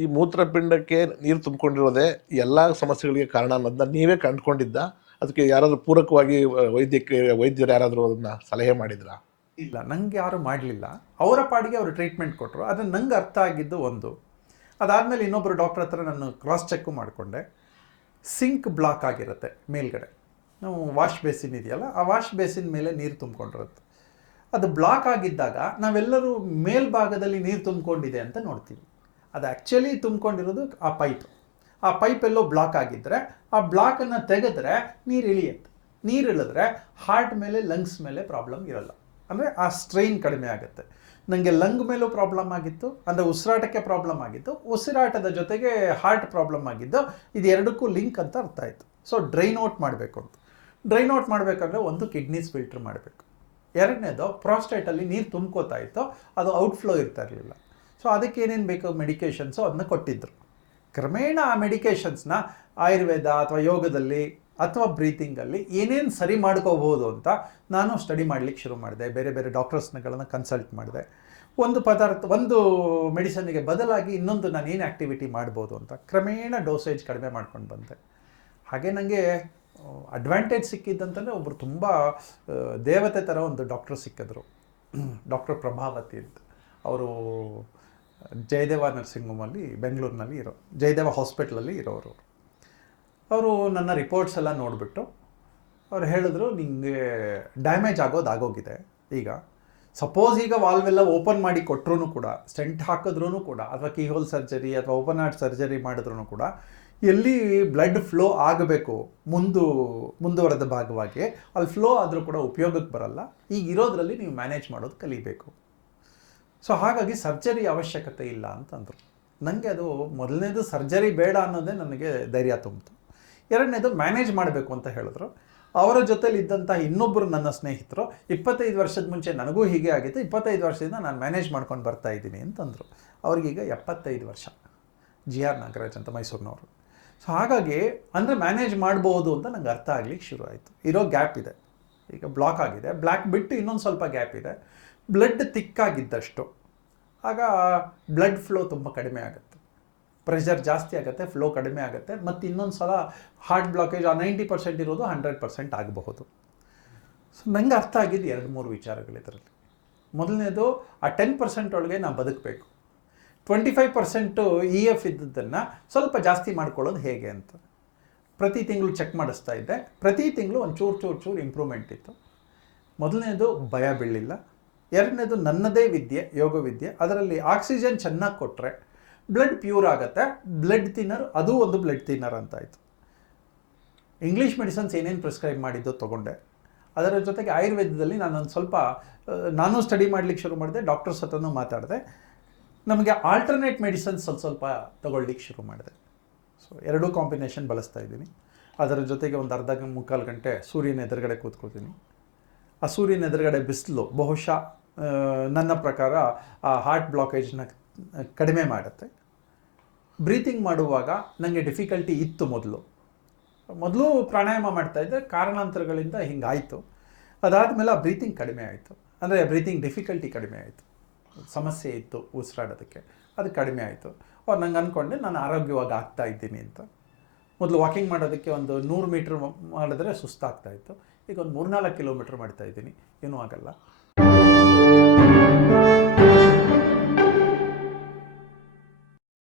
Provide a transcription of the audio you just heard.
ಈ ಮೂತ್ರಪಿಂಡಕ್ಕೆ ನೀರು ತುಂಬಿಕೊಂಡಿರೋದೇ ಎಲ್ಲ ಸಮಸ್ಯೆಗಳಿಗೆ ಕಾರಣ ಅನ್ನೋದನ್ನ ನೀವೇ ಕಂಡುಕೊಂಡಿದ್ದ? ಅದಕ್ಕೆ ಯಾರಾದರೂ ಪೂರಕವಾಗಿ ವೈದ್ಯರು ಯಾರಾದರೂ ಅದನ್ನ ಸಲಹೆ ಮಾಡಿದ್ರಾ? ಇಲ್ಲ, ನಂಗೆ ಯಾರು ಮಾಡಲಿಲ್ಲ. ಅವರ ಪಾಡಿಗೆ ಅವರು ಟ್ರೀಟ್ಮೆಂಟ್ ಕೊಟ್ಟರು. ಆದರೆ ನಂಗೆ ಅರ್ಥ ಆಗಿದ್ದು ಒಂದು. ಅದಾದಮೇಲೆ ಇನ್ನೊಬ್ಬರು ಡಾಕ್ಟರ್ ಹತ್ರ ನಾನು ಕ್ರಾಸ್ ಚೆಕ್ಕು ಮಾಡಿಕೊಂಡೆ. ಸಿಂಕ್ ಬ್ಲಾಕ್ ಆಗಿರುತ್ತೆ ಮೇಲ್ಗಡೆ. ನಾವು ವಾಶ್ ಬೇಸಿನ್ ಇದೆಯಲ್ಲ, ಆ ವಾಶ್ ಬೇಸಿನ್ ಮೇಲೆ ನೀರು ತುಂಬಿಕೊಂಡಿರುತ್ತೆ. ಅದು ಬ್ಲಾಕ್ ಆಗಿದ್ದಾಗ ನಾವೆಲ್ಲರೂ ಮೇಲ್ಭಾಗದಲ್ಲಿ ನೀರು ತುಂಬಿಕೊಂಡಿದೆ ಅಂತ ನೋಡ್ತೀವಿ. ಅದು ಆ್ಯಕ್ಚುಲಿ ತುಂಬಿಕೊಂಡಿರೋದು ಆ ಪೈಪ್. ಆ ಪೈಪ್ ಎಲ್ಲೋ ಬ್ಲಾಕ್ ಆಗಿದ್ದರೆ ಆ ಬ್ಲಾಕನ್ನು ತೆಗೆದ್ರೆ ನೀರು ಇಳಿಯುತ್ತೆ. ನೀರು ಇಳಿದ್ರೆ ಹಾರ್ಟ್ ಮೇಲೆ ಲಂಗ್ಸ್ ಮೇಲೆ ಪ್ರಾಬ್ಲಮ್ ಇರಲ್ಲ. ಅಂದರೆ ಆ ಸ್ಟ್ರೈನ್ ಕಡಿಮೆ ಆಗುತ್ತೆ. ನನಗೆ ಲಂಗ್ ಮೇಲೂ ಪ್ರಾಬ್ಲಮ್ ಆಗಿತ್ತು, ಅಂದರೆ ಉಸಿರಾಟಕ್ಕೆ ಪ್ರಾಬ್ಲಮ್ ಆಗಿತ್ತು, ಉಸಿರಾಟದ ಜೊತೆಗೆ ಹಾರ್ಟ್ ಪ್ರಾಬ್ಲಮ್ ಆಗಿದ್ದು. ಇದು ಎರಡಕ್ಕೂ ಲಿಂಕ್ ಅಂತ ಅರ್ಥ ಆಯಿತು. ಸೊ ಡ್ರೈನ್ ಔಟ್ ಮಾಡಬೇಕು ಅಂತ. ಡ್ರೈನ್ ಔಟ್ ಮಾಡಬೇಕಂದ್ರೆ ಒಂದು ಕಿಡ್ನೀಸ್ ಫಿಲ್ಟ್ರ್ ಮಾಡಬೇಕು. ಎರಡನೇದು ಪ್ರಾಸ್ಟೇಟಲ್ಲಿ ನೀರು ತುಂಬ್ಕೋತಾ ಇತ್ತು, ಅದು ಔಟ್ಫ್ಲೋ ಇರ್ತಾ ಇರಲಿಲ್ಲ. ಸೊ ಅದಕ್ಕೆ ಏನೇನು ಬೇಕು ಮೆಡಿಕೇಷನ್ಸು ಅದನ್ನ ಕೊಟ್ಟಿದ್ದರು. ಕ್ರಮೇಣ ಆ ಮೆಡಿಕೇಷನ್ಸ್ನ ಆಯುರ್ವೇದ ಅಥವಾ ಯೋಗದಲ್ಲಿ ಅಥವಾ ಬ್ರೀತಿಂಗಲ್ಲಿ ಏನೇನು ಸರಿ ಮಾಡ್ಕೋಬೋದು ಅಂತ ನಾನು ಸ್ಟಡಿ ಮಾಡಲಿಕ್ಕೆ ಶುರು ಮಾಡಿದೆ. ಬೇರೆ ಬೇರೆ ಡಾಕ್ಟರ್ಸ್ಗಳನ್ನು ಕನ್ಸಲ್ಟ್ ಮಾಡಿದೆ. ಒಂದು ಮೆಡಿಸನ್ನಿಗೆ ಬದಲಾಗಿ ಇನ್ನೊಂದು ನಾನು ಏನು ಆ್ಯಕ್ಟಿವಿಟಿ ಮಾಡ್ಬೋದು ಅಂತ ಕ್ರಮೇಣ ಡೋಸೇಜ್ ಕಡಿಮೆ ಮಾಡ್ಕೊಂಡು ಬಂದೆ. ಹಾಗೆ ನನಗೆ ಅಡ್ವಾಂಟೇಜ್ ಸಿಕ್ಕಿದ್ದಂತಂದರೆ ಒಬ್ಬರು ತುಂಬ ದೇವತೆ ಥರ ಒಂದು ಡಾಕ್ಟ್ರು ಸಿಕ್ಕಿದ್ರು. ಡಾಕ್ಟರ್ ಪ್ರಭಾವತಿ ಅಂತ. ಅವರು ಜಯದೇವ ನರ್ಸಿಂಗ್ ಹೋಮಲ್ಲಿ ಬೆಂಗಳೂರಿನಲ್ಲಿ ಜಯದೇವ ಹಾಸ್ಪಿಟ್ಲಲ್ಲಿ ಇರೋರು. ಅವರು ನನ್ನ ರಿಪೋರ್ಟ್ಸ್ ಎಲ್ಲ ನೋಡಿಬಿಟ್ಟು ಅವ್ರು ಹೇಳಿದ್ರು, ನಿಮಗೆ ಡ್ಯಾಮೇಜ್ ಆಗೋಗಿದೆ. ಈಗ ಸಪೋಸ್ ಈಗ ವಾಲ್ವೆಲ್ಲ ಓಪನ್ ಮಾಡಿ ಕೊಟ್ಟರು ಕೂಡ, ಸ್ಟೆಂಟ್ ಹಾಕಿದ್ರೂ ಕೂಡ, ಅಥವಾ ಕೀಹೋಲ್ ಸರ್ಜರಿ ಅಥವಾ ಓಪನ್ ಹಾರ್ಟ್ ಸರ್ಜರಿ ಮಾಡಿದ್ರೂ ಕೂಡ ಎಲ್ಲಿ ಬ್ಲಡ್ ಫ್ಲೋ ಆಗಬೇಕು ಮುಂದುವರೆದ ಭಾಗವಾಗಿ ಅಲ್ಲಿ ಫ್ಲೋ ಆದರೂ ಕೂಡ ಉಪಯೋಗಕ್ಕೆ ಬರಲ್ಲ. ಈಗ ಇರೋದ್ರಲ್ಲಿ ನೀವು ಮ್ಯಾನೇಜ್ ಮಾಡೋದು ಕಲಿಬೇಕು. ಸೊ ಹಾಗಾಗಿ ಸರ್ಜರಿ ಅವಶ್ಯಕತೆ ಇಲ್ಲ ಅಂತಂದರು. ನನಗೆ ಅದು ಮೊದಲನೇದು ಸರ್ಜರಿ ಬೇಡ ಅನ್ನೋದೇ ನನಗೆ ಧೈರ್ಯ ತುಂಬಿತು. ಎರಡನೇದು ಮ್ಯಾನೇಜ್ ಮಾಡಬೇಕು ಅಂತ ಹೇಳಿದ್ರು. ಅವರ ಜೊತೆಲಿ ಇದ್ದಂಥ ಇನ್ನೊಬ್ಬರು ನನ್ನ ಸ್ನೇಹಿತರು 25 ವರ್ಷದ ಮುಂಚೆ ನನಗೂ ಹೀಗೆ ಆಗಿತ್ತು, 25 ವರ್ಷದಿಂದ ನಾನು ಮ್ಯಾನೇಜ್ ಮಾಡ್ಕೊಂಡು ಬರ್ತಾ ಇದ್ದೀನಿ ಅಂತಂದರು. ಅವ್ರಿಗೀಗ 75 ವರ್ಷ. GR ನಾಗರಾಜ್ ಅಂತ ಮೈಸೂರಿನವರು. ಸೊ ಹಾಗಾಗಿ ಅಂದರೆ ಮ್ಯಾನೇಜ್ ಮಾಡ್ಬೋದು ಅಂತ ನಂಗೆ ಅರ್ಥ ಆಗಲಿಕ್ಕೆ ಶುರು ಆಯಿತು. ಇರೋ ಗ್ಯಾಪ್ ಇದೆ, ಈಗ ಬ್ಲಾಕ್ ಆಗಿದೆ. ಬ್ಲ್ಯಾಕ್ ಬಿಟ್ಟು ಇನ್ನೊಂದು ಸ್ವಲ್ಪ ಗ್ಯಾಪ್ ಇದೆ. ಬ್ಲಡ್ ತಿಕ್ಕಾಗಿದ್ದಷ್ಟು ಆಗ ಬ್ಲಡ್ ಫ್ಲೋ ತುಂಬ ಕಡಿಮೆ ಆಗುತ್ತೆ, ಪ್ರೆಷರ್ ಜಾಸ್ತಿ ಆಗುತ್ತೆ, ಫ್ಲೋ ಕಡಿಮೆ ಆಗುತ್ತೆ. ಮತ್ತು ಇನ್ನೊಂದು ಸಲ ಹಾರ್ಟ್ ಬ್ಲಾಕೇಜ್ ಆ 90% ಇರೋದು 100% ಆಗಬಹುದು. ಸೊ ನಂಗೆ ಅರ್ಥ ಆಗಿದ್ದು 2-3 ವಿಚಾರಗಳು ಇದರಲ್ಲಿ. ಮೊದಲನೇದು, ಆ 10% ಒಳಗೆ ನಾನು ಬದುಕಬೇಕು. 25% EF ಇದ್ದದ್ದನ್ನು ಸ್ವಲ್ಪ ಜಾಸ್ತಿ ಮಾಡ್ಕೊಳ್ಳೋದು ಹೇಗೆ ಅಂತ ಪ್ರತಿ ತಿಂಗಳು ಚೆಕ್ ಮಾಡಿಸ್ತಾ ಇದ್ದೆ. ಪ್ರತಿ ತಿಂಗಳು ಒಂದು ಚೂರು ಇಂಪ್ರೂವ್ಮೆಂಟ್ ಇತ್ತು. ಮೊದಲನೇದು ಭಯ ಬೀಳಲಿಲ್ಲ. ಎರಡನೇದು ನನ್ನದೇ ವಿದ್ಯೆ, ಯೋಗ ವಿದ್ಯೆ. ಅದರಲ್ಲಿ ಆಕ್ಸಿಜನ್ ಚೆನ್ನಾಗಿ ಕೊಟ್ಟರೆ ಬ್ಲಡ್ ಪ್ಯೂರ್ ಆಗುತ್ತೆ. ಬ್ಲಡ್ ಥಿನ್ನರ್, ಅದು ಒಂದು ಬ್ಲಡ್ ಥಿನ್ನರ್ ಅಂತಾಯಿತು. ಇಂಗ್ಲೀಷ್ ಮೆಡಿಸನ್ಸ್ ಏನೇನು ಪ್ರಿಸ್ಕ್ರೈಬ್ ಮಾಡಿದ್ದು ತೊಗೊಂಡೆ. ಅದರ ಜೊತೆಗೆ ಆಯುರ್ವೇದದಲ್ಲಿ ನಾನೊಂದು ಸ್ವಲ್ಪ ನಾನು ಸ್ಟಡಿ ಮಾಡಲಿಕ್ಕೆ ಶುರು ಮಾಡಿದೆ. ಡಾಕ್ಟರ್ಸ್ ಹತ್ರನೂ ಮಾತಾಡಿದೆ. ನಮಗೆ ಆಲ್ಟರ್ನೇಟ್ ಮೆಡಿಸನ್ಸ್ ಸ್ವಲ್ಪ ತೊಗೊಳ್ಲಿಕ್ಕೆ ಶುರು ಮಾಡಿದೆ. ಸೊ ಎರಡೂ ಕಾಂಬಿನೇಷನ್ ಬಳಸ್ತಾ ಇದ್ದೀನಿ. ಅದರ ಜೊತೆಗೆ ಒಂದು ಮುಕ್ಕಾಲು ಗಂಟೆ ಸೂರ್ಯನ ಎದುರುಗಡೆ ಕೂತ್ಕೋತೀನಿ. ಆ ಸೂರ್ಯನ ಎದುರುಗಡೆ ಬಿಸಿಲು ಬಹುಶಃ ನನ್ನ ಪ್ರಕಾರ ಆ ಹಾರ್ಟ್ ಬ್ಲಾಕೇಜ್ನ ಕಡಿಮೆ ಮಾಡುತ್ತೆ. ಬ್ರೀತಿಂಗ್ ಮಾಡುವಾಗ ನನಗೆ ಡಿಫಿಕಲ್ಟಿ ಇತ್ತು. ಮೊದಲು ಪ್ರಾಣಾಯಾಮ ಮಾಡ್ತಾಯಿದ್ದೆ, ಕಾರಣಾಂತರಗಳಿಂದ ಹಿಂಗಾಯಿತು. ಅದಾದಮೇಲೆ ಆ ಬ್ರೀತಿಂಗ್ ಕಡಿಮೆ ಆಯಿತು. ಅಂದರೆ ಬ್ರೀತಿಂಗ್ ಡಿಫಿಕಲ್ಟಿ ಕಡಿಮೆ ಆಯಿತು. ಸಮಸ್ಯೆ ಇತ್ತು ಉಸಿರಾಡೋದಕ್ಕೆ, ಅದು ಕಡಿಮೆ ಆಯಿತು. ನಂಗೆ ಅಂದ್ಕೊಂಡೆ ನಾನು ಆರೋಗ್ಯವಾಗಿ ಆಗ್ತಾ ಇದ್ದೀನಿ ಅಂತ. ಮೊದಲು ವಾಕಿಂಗ್ ಮಾಡೋದಕ್ಕೆ ಒಂದು 100 ಮೀಟ್ರ್ ಮಾಡಿದ್ರೆ ಸುಸ್ತಾಗ್ತಾಯಿತ್ತು. ಈಗ ಒಂದು 3-4 ಕಿಲೋಮೀಟ್ರ್ ಮಾಡ್ತಾಯಿದ್ದೀನಿ, ಏನೂ ಆಗಲ್ಲ.